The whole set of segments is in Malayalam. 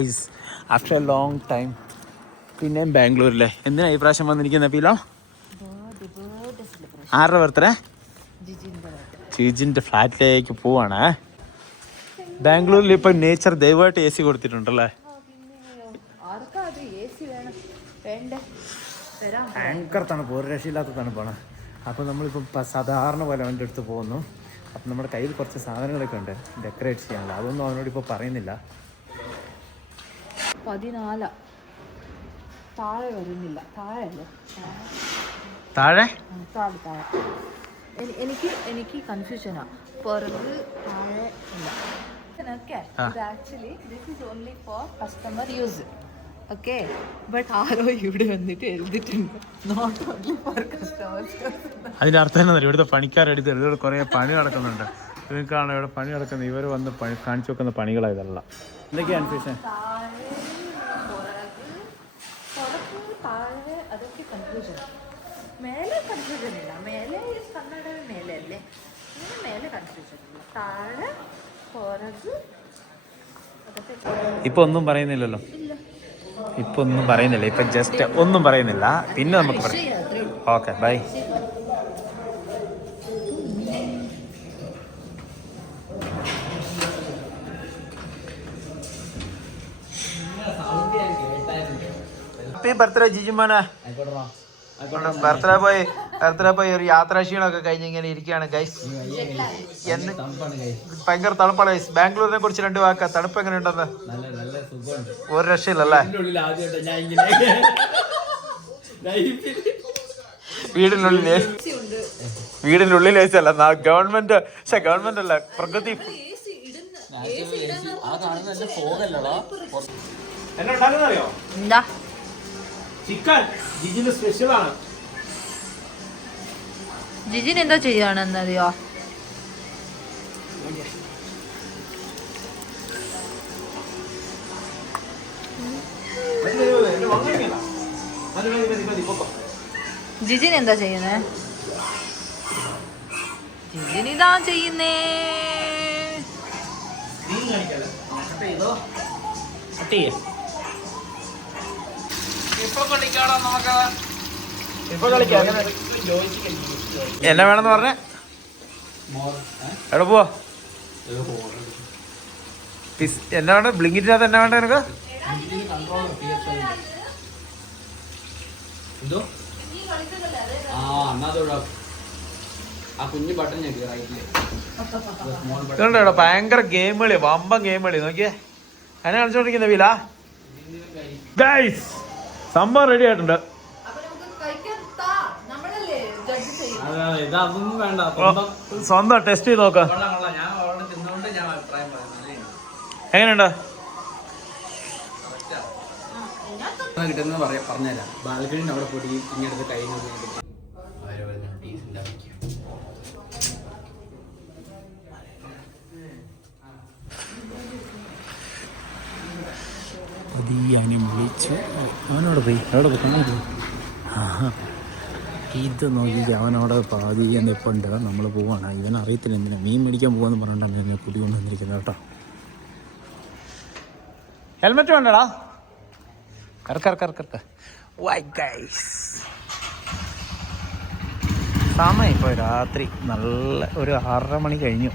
Ice after a long time പിന്നെയും ബാംഗ്ലൂരിലെ. എന്തിനാ ഈ പ്രാവശ്യം വന്നിരിക്കുന്ന പീലോ? ആരുടെ ബർത്ത്ഡേ? ജിജിന്റെ ഫ്ലാറ്റിലേക്ക് പോവാണ്. ബാംഗ്ലൂരിൽ ഇപ്പം നേച്ചർ ദയവായിട്ട് എ സി കൊടുത്തിട്ടുണ്ടല്ലേ? ഭയങ്കര തണുപ്പ്. ഒരു രക്ഷയില്ലാത്ത തണുപ്പാണ്. അപ്പോൾ നമ്മളിപ്പം സാധാരണ പോലെ അവന്റെ അടുത്ത് പോകുന്നു. അപ്പം നമ്മുടെ കയ്യിൽ കുറച്ച് സാധനങ്ങളൊക്കെ ഉണ്ട്. ഡെക്കറേറ്റ് ചെയ്യാനുള്ള. അതൊന്നും അവനോട് ഇപ്പോൾ പറയുന്നില്ല. പതിനാല. താഴെ വരുന്നില്ല. താഴെ? അല്ലേ താഴെ താഴെ. താഴെ എനിക്ക് എനിക്ക് കൺഫ്യൂഷനാ പുറത്ത് താഴെ ഇല്ല. Actually this is only for customer use okay but ആരോ ഇവിടെ വന്നിട്ട് നോട്ട് ഓൺലി ഫോർ കസ്റ്റമേഴ്സ് അർത്ഥം എന്താ ഇവിടുത്തെ പണിക്കാരെടുത്ത് ഇവിടെ കുറേ പണി നടക്കുന്നുണ്ട്. നിങ്ങൾക്കാണ് ഇവിടെ പണി നടക്കുന്നത്? ഇവർ വന്ന് കാണിച്ചു വെക്കുന്ന പണികളായതല്ല എന്തൊക്കെയാണ് കൺഫ്യൂഷൻ താഴെ പുറക് പുറത്ത് താഴെ അതൊക്കെ കൺഫ്യൂഷൻ മേലെ കൺഫ്യൂഷൻ ഇല്ല. മേലെ ഈ കന്നഡ മേലെ അല്ലേ അങ്ങനെ മേലെ കൺഫ്യൂഷൻ ഇല്ല. താഴെ പുറത്ത് ഇപ്പൊ ഒന്നും പറയുന്നില്ലല്ലോ. ഇപ്പൊ ഒന്നും പറയുന്നില്ല. ഇപ്പൊ ജസ്റ്റ് ഒന്നും പറയുന്നില്ല. പിന്നെ നമുക്ക് പറയാം. ഓക്കെ ബൈ ഹാപ്പി ബർത്ത്ഡേ ജിജുമോനെ ബർത്ത്ഡേ പോയി ബർത്ത്ഡേ പോയി ഒരു യാത്രാക്ഷീണമൊക്കെ കഴിഞ്ഞ് ഇങ്ങനെ ഇരിക്കുകയാണ് ഗൈസ് എന്ന് ഭയങ്കര തണുപ്പാണ് ഗൈസ് ബാംഗ്ലൂരിനെ കുറിച്ച് രണ്ട് വാക്ക തണുപ്പ് എങ്ങനെ ഉണ്ടെന്ന് ഒരു രക്ഷയില്ലല്ലേ? വീടിനുള്ളിൽ വീടിനുള്ളിൽ ഉള്ളിൽ അല്ല ഗവൺമെന്റ് പക്ഷെ ഗവൺമെന്റ് അല്ല പ്രകൃതി എന്നെ ഉണ്ടാക്കുന്നറിയോ എന്താ? ചിക്കൻ. ജിജിന് സ്പെഷ്യൽ ആണ് ജിജിൻ എന്താ ചെയ്യുകയാണെന്നറിയോ ജിജിൻ എന്താ ചെയ്യുന്നേ? ജിജിൻ ഇതാ ചെയ്യുന്നേ. എന്നെ വേണമെന്ന് പറഞ്ഞേ? എവിടെ പോവാ? എന്നാ വേണ്ട? ബ്ലിങ്കിറ്റിനകത്ത് എന്നാ വേണ്ട നിനക്ക്? എന്തോ? ആ എന്നാ ഇതുണ്ട് ഭയങ്കര ഗെയിം കളി വമ്പൻ ഗെയിം കളി. നോക്കിയേ. അതിനെ കളിച്ചോണ്ടിരിക്കുന്ന വീല ഗൈസ് സംഭവം റെഡി ആയിട്ടുണ്ട്. സ്വന്തം ടെസ്റ്റ് ചെയ്ത് നോക്ക. കൊള്ളാം കൊള്ളാം. ഞാൻ അവിടെ തിന്നുകൊണ്ട് ഞാൻ അഭിപ്രായം പറയാം നല്ലതാണ്. എങ്ങനെയുണ്ട്? കിട്ടുന്നത് പറയാം. പറഞ്ഞുതരാം. ബാൽക്കണിന്റെ അവിടെ പൊടി ഇങ്ങനത്തെ കൈ പതിയാനി വിളിച്ചു. അവനോട് പോയി അവിടെ പോയി ഇത് നോക്കിയിട്ട് അവനവിടെ പാതി നിപ്പുണ്ട്. നമ്മൾ പോവാണ്. ഇവൻ അറിയത്തില്ല എന്തിനാ? മീൻ മേടിക്കാൻ പോകാന്ന് പറഞ്ഞിട്ടാണ് എന്നെ കുടി കൊണ്ടുവന്നിരിക്കുന്നത് കേട്ടോ. ഹെൽമെറ്റ് വേണ്ടടാ. കറക്ക കറക്ക കറക്ക വൈ ഗൈസ് സമയം ഇപ്പോൾ രാത്രി. നല്ല ഒരു ആറര മണി കഴിഞ്ഞു.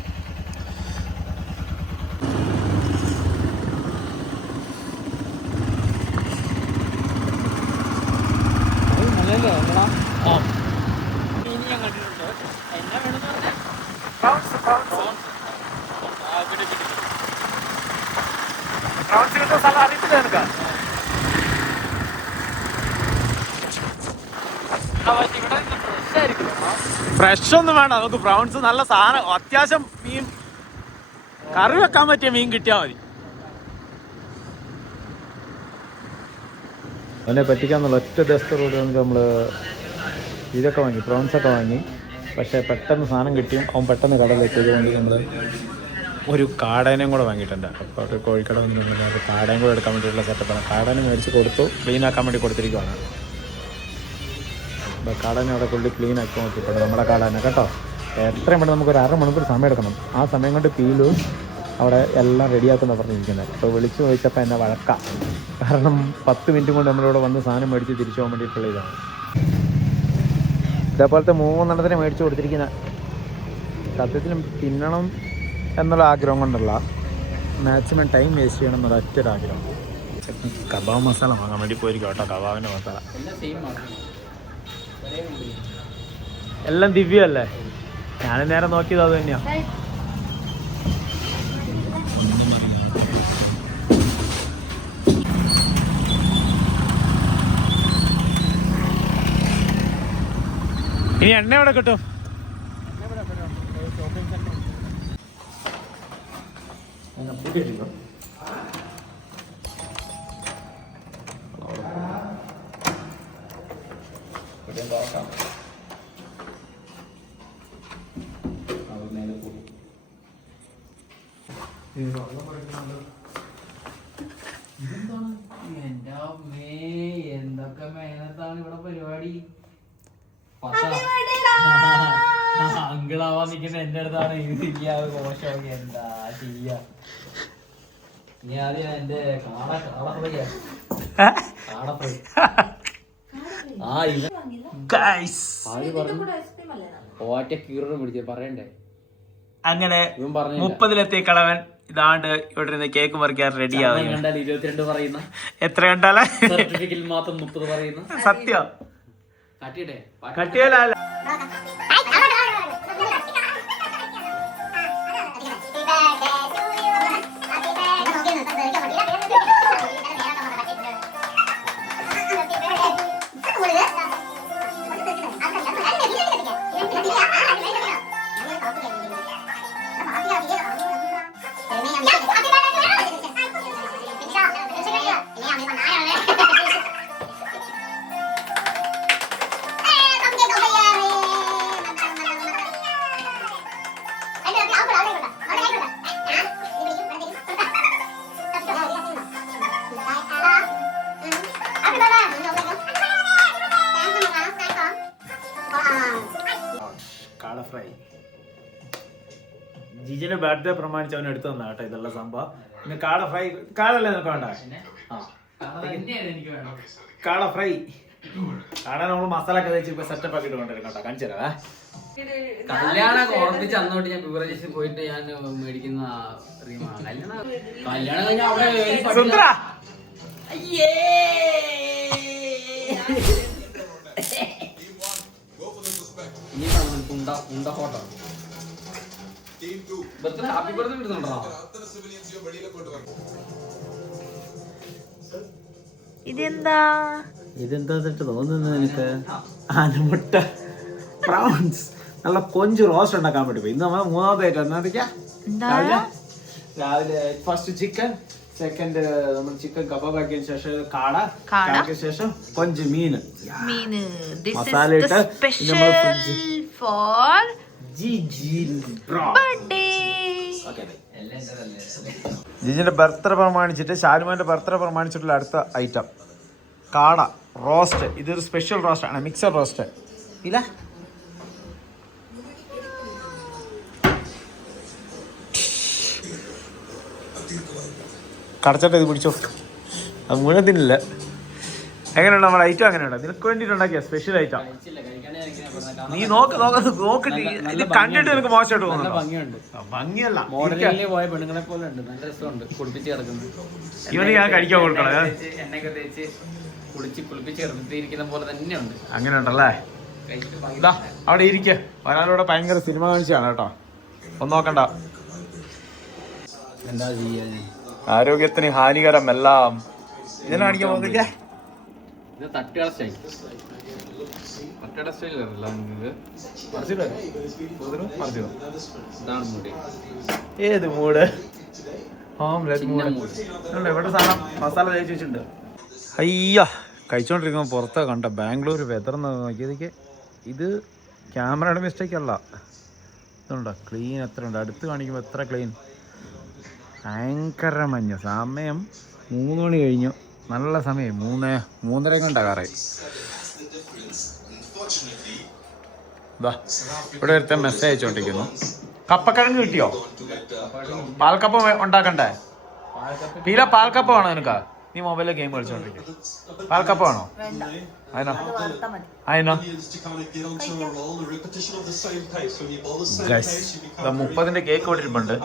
ഫ്രഷ് ഒന്നും വേണ്ട നമുക്ക് ബ്രൗൺസ് നല്ല സാധനം അത്യാവശ്യം മീൻ കറി വെക്കാൻ പറ്റിയ മീൻ കിട്ടിയാൽ മതി. അവനെ പറ്റിക്കാന്നുള്ള ഒറ്റ ദിവസത്തോട് നമുക്ക് നമ്മൾ ഇതൊക്കെ വാങ്ങി പ്രോൺസ് ഒക്കെ വാങ്ങി. പക്ഷേ പെട്ടെന്ന് സാധനം കിട്ടിയും അവൻ പെട്ടെന്ന് കടയിലേക്ക് വേണ്ടി നമ്മൾ ഒരു കാടേനയും കൂടെ വാങ്ങിയിട്ടുണ്ട്. അപ്പോൾ ഒരു കോഴിക്കട വന്നു കാടയും കൂടെ എടുക്കാൻ വേണ്ടിയിട്ടുള്ള സെറ്റപ്പാണ് കാടനെ മേടിച്ച് കൊടുത്തു ക്ലീൻ ആക്കാൻ വേണ്ടി കൊടുത്തിരിക്കുവാണ്. അപ്പോൾ കാടനെ അവിടെ കൊള്ളി ക്ലീൻ ആക്കി നോക്കിയിട്ടുണ്ട് നമ്മുടെ കാടനെ. കേട്ടോ എത്രയും പെട്ടെന്ന് നമുക്ക് ഒരു അര മണിക്കൂർ സമയം എടുക്കണം. ആ സമയം കൊണ്ട് പീലു അവിടെ എല്ലാം റെഡിയാക്കുന്ന പറഞ്ഞിരിക്കുന്നത് അപ്പോൾ വിളിച്ചു ചോദിച്ചപ്പോൾ എന്നെ വഴക്കാം. കാരണം പത്ത് മിനിറ്റ് കൊണ്ട് നമ്മളിവിടെ വന്ന് സാധനം മേടിച്ച് തിരിച്ചു പോകാൻ വേണ്ടിയിട്ടുള്ള ഇതാണ്. ഇതേപോലത്തെ മൂന്നെണ്ണത്തിന് മേടിച്ചു കൊടുത്തിരിക്കുന്ന സത്യത്തിൽ തിന്നണം എന്നുള്ള ആഗ്രഹം കൊണ്ടല്ല മാക്സിമം ടൈം വേസ്റ്റ് ചെയ്യണം എന്നുള്ള ഒറ്റൊരു ആഗ്രഹം കബാബ് മസാല വാങ്ങാൻ വേണ്ടി പോയിരിക്കും കേട്ടോ കബാബിന്റെ മസാല. എല്ലാം ദിവ്യമല്ലേ ഞാൻ നേരെ നോക്കിയത് അത് തന്നെയാ. ഇനി എണ്ണ എവിടെ കിട്ടും? എന്റെ എന്റെ അടുത്താണ് മോശമൊക്കെ. എന്താ ചെയ്യാ? ഇനി ആദ്യം എന്റെ കാട കാട ഫ്രൈ കാട ഫ്രൈ. ആ ഒറ്റ കീറിനെ പറയണ്ടേ? അങ്ങനെ മുപ്പതിലെത്തിയ കളവൻ ഇതാണ്ട് ഇവിടെ നിന്ന് കേക്ക് മറിക്കാൻ റെഡി പറയുന്ന. എത്ര കണ്ടാലേ? മാത്രം മുപ്പത് പറയുന്നു. സത്യം. കട്ടിയല്ലേ കട്ടിയല്ല ജിജിന്റെ ബർത്ത്ഡേ പ്രമാണിച്ച് അവൻ എടുത്തു തന്നാ കേട്ടോ ഇതുള്ള സംഭവം. പിന്നെ കാട ഫ്രൈ കാടല്ലേ നിനക്ക് വേണ്ട? ആ. തന്നെയാണ് എനിക്ക് വേണം കാട ഫ്രൈ കാട നമ്മൾ മസാല ഒക്കെ വെച്ച് സെറ്റപ്പ് ആക്കിയിട്ട് കൊണ്ടുവരും കേട്ടോ കാണിച്ചു തരാം കല്യാണം ഓർമ്മിച്ച് അന്നോട്ട് ഞാൻ ബിവറേജസ് പോയിട്ട് ഞാൻ മേടിക്കുന്ന കല്യാണം കല്യാണം കഴിഞ്ഞാൽ അവിടെ അയ്യേ! ഇനി ഫോട്ടോ ബർത്ത്ഡേ ഹാപ്പി ബർത്ത്ഡേ ഇതെന്താ? ഇതെന്താ തോന്നുന്നത് നിനക്ക്? ആനമുട്ട. പ്രൗൺസ് നല്ല കൊഞ്ച് റോസ്റ്റ് ഉണ്ടാക്കാൻ വേണ്ടി പോയി. ഇന്ന് നമ്മൾ മൂന്നാമത്തെ ഐറ്റം എന്നാ? രാവിലെ? രാവിലെ ഫസ്റ്റ് ചിക്കൻ സെക്കൻഡ് നമ്മൾ ചിക്കൻ കബാബ് ആക്കിയതിനു ശേഷം കാട കാട. കാടയ്ക്ക് ശേഷം കൊഞ്ച് മീൻ. മീൻ. ദിസ് മസാല ഇട്ട് നമ്മൾ സ്പെഷ്യൽ ഫോർ ജിജിന്റെ ബർത്ത്ഡേ പ്രമാണിച്ചിട്ട് ഷാരുമാന്റെ ബർത്ത്ഡേ പ്രമാണിച്ചിട്ടുള്ള അടുത്ത ഐറ്റം കാട റോസ്റ്റ് ഇതൊരു സ്പെഷ്യൽ റോസ്റ്റ് ആണ് മിക്സഡ് റോസ്റ്റ് ഇല്ല? കടച്ചട്ട ഇത് പിടിച്ചോ. അത് മുഴുവൻ തിന്നില്ല. എങ്ങനെയുണ്ട് നമ്മുടെ ഐറ്റം എങ്ങനെയുണ്ട്? നിനക്ക് വേണ്ടിട്ടുണ്ടാക്കിയ സ്പെഷ്യൽ ഐറ്റം നീ നോക്ക് നോക്ക് നോക്കിട്ട് ഇത് കണ്ടിട്ട് നിനക്ക് മോശമായിട്ട് തോന്നുന്നു ഭംഗിയല്ല. പോയ പെണ്ണുങ്ങളെ പോലെ ഉണ്ട്. നല്ല രസമുണ്ട്. കുളിപ്പിച്ച് കിടക്കുന്നത് ഇവന് ഞാൻ കഴിക്കാൻ കൊടുക്കണം? എണ്ണയൊക്കെ തേച്ച് കുളിച്ച് കുളിപ്പിച്ച് പോലെ തന്നെയുണ്ട്. അങ്ങനെ ഉണ്ടല്ലേ അവിടെ ഇരിക്ക. ഒരാളോടെ ഭയങ്കര സിനിമ കാണിച്ചാണ് കേട്ടോ. ഒന്ന് നോക്കണ്ട. എന്താ ചെയ്യാ ആരോഗ്യത്തിന് ഹാനികരം എല്ലാം ഇതിനാണെങ്കിൽ പോകുന്നില്ല ഇത് തട്ടുകട സ്റ്റൈൽ തട്ടുകട സ്റ്റൈൽ മുടി. ഏത് ചിന്ന മൂഡ് മൂഡ് ഇവിടെ സാധനം? മസാല തേച്ച് വെച്ചിട്ടുണ്ട്. അയ്യ കഴിച്ചോണ്ടിരിക്കുമ്പോൾ പുറത്ത് കണ്ട ബാംഗ്ലൂർ വെതർന്ന് നോക്കിയതൊക്കെ. ഇത് ക്യാമറയുടെ മിസ്റ്റേക്ക് അല്ല ഇതുണ്ടോ? ക്ലീൻ എത്ര ഉണ്ട്? അടുത്ത് കാണിക്കുമ്പോൾ എത്ര ക്ലീൻ? ഭയങ്കര മഞ്ഞ. സമയം മൂന്ന് മണി കഴിഞ്ഞു. നല്ല സമയം. മൂന്ന് മൂന്നര കണ്ടാകാറായി ഇതാ ഇവിടെ ഒരുത്തൻ മെസ്സേജ് അയച്ചുകൊണ്ടിരിക്കുന്നു. കപ്പക്കിഴങ്ങ് കിട്ടിയോ? പാൽക്കപ്പ ഉണ്ടാക്കണ്ടേ? പീല പാൽക്കപ്പ വേണോ നിനക്ക്? നീ മൊബൈലിൽ ഗെയിം കളിച്ചോണ്ടിരിക്കും. പാൽക്കപ്പ വേണോ? അതിനോ? അതിനോ? മുപ്പതിന്റെ കേക്ക് കൊണ്ടിരിപ്പുണ്ട്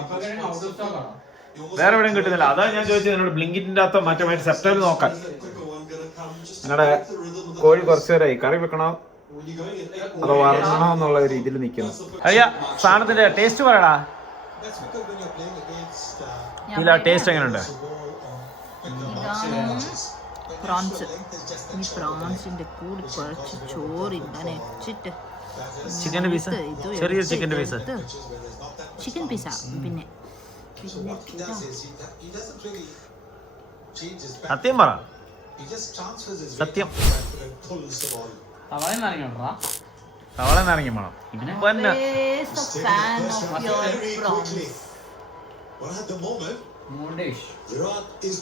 വേറെ എവിടെയും കിട്ടുന്നില്ല. അതാ ഞാൻ ചോദിച്ചത് എന്നോട് ബ്ലിങ്കിറ്റിന്റെ അത്ത മറ്റേ മറ്റേ നോക്കാൻ. നിങ്ങളുടെ കോഴി കുറച്ചു നേരമായി കറി വെക്കണോ? അതോ വറണോ എന്നുള്ള രീതിയിൽ നിൽക്കുന്നു. അയ്യ സാധനത്തിന്റെ ടേസ്റ്റ് പറയടാ. ഇല്ല ടേസ്റ്റ് എങ്ങനെയുണ്ട്? പ്രോൺസ് ഈ പ്രോൺസിന്റെ കൂടി കുറച്ച് ചോറ് ഇങ്ങനെ ചിക്കൻ പീസ് ചെറിയ ചിക്കൻ പീസ് ചിക്കൻ പീസാ പിന്നെ സത്യം പറ He just transfers his സത്യം weight and pulls the ball. തവള നനഞ്ഞോണ്ടാ സവാള നാരങ്ങ വേണം പിന്നെ Always a fan of your Very quickly. But at the moment, മൂണ്ടേഷ് Virat is the